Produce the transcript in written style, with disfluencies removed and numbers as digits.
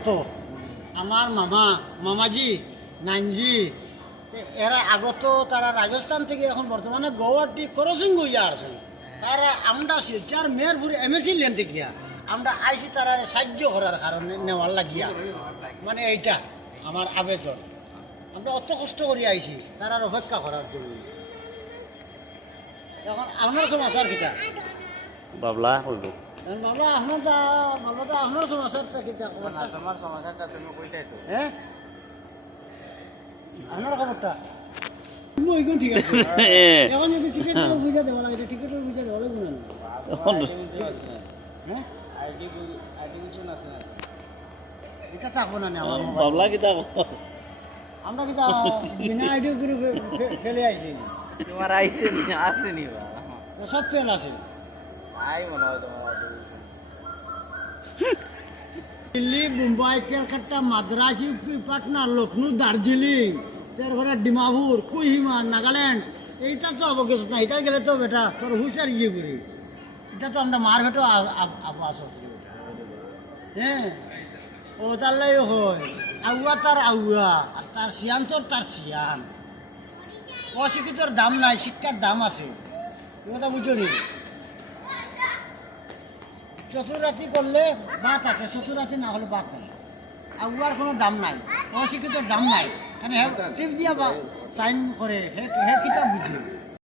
তো আমার মামাজি নানজি এরা আগত তারা রাজস্থান থেকে এখন বর্তমানে গৌহাটি ক্রসিং হইয়া আসে তারা আমরা শিলচার মেয়রপুর এমএসি লেন থেকে আমরা আইসি তারা সাহায্য করার কারণে নেওয়ার লাগিয়া মানে এইটা আমার আবেদন আমরা অত কষ্ট করে আইসি তারার অপেক্ষা করার জন্য এখন আপনার সমাচার কিটা বাবলা কইব বাবা আপনার সমাচারটা কিটা তোমার সমাচারটা তুমি কইতাই তো হ্যাঁ আপনার খবরটা ঠিক আছে এখন যদি টিকিট বুঝা দেওয়া লাগে টিকিট বুঝা দেওয়া লাগবে না হ্যাঁ আইডি কিছু না এটা থাকবো না আমার বাবলা কিতা আমরা কিন্তু বিনা আইডি করে ফেলে আইছি তোমার আইছে আসেনি বা সব ফেল আছে আই মনে হয় তোমার দিল্লি মুম্বাই ক্যালকাটা মাদ্রাস ইউপি পাটনা লখনৌ দার্জিলিং তারপরে ডিমাপুর কোহিমা নাগাল্যান্ড এইটা তো অবকাশ না এটা গেলে তো বেটা তোর হুঁশার ইয়ে করি এটা তো আমরা মার ভেটো আবাস হ্যাঁ ও তাহলে হয় আউয়া তার আউয়া আর তার শিয়ান তোর তার শিয়ান অশিক্ষিতর দাম নাই শিক্ষার দাম আছে কথা বুঝো নি চতুরাতি করলে ভাত আছে চতুরাতি না হলে ভাত নাই আগুয়ার কোনো দাম নাই অশিক্ষিতর দাম নাই মানে টিপ দিয়া বা সাইন করে হে কিতাব বুঝে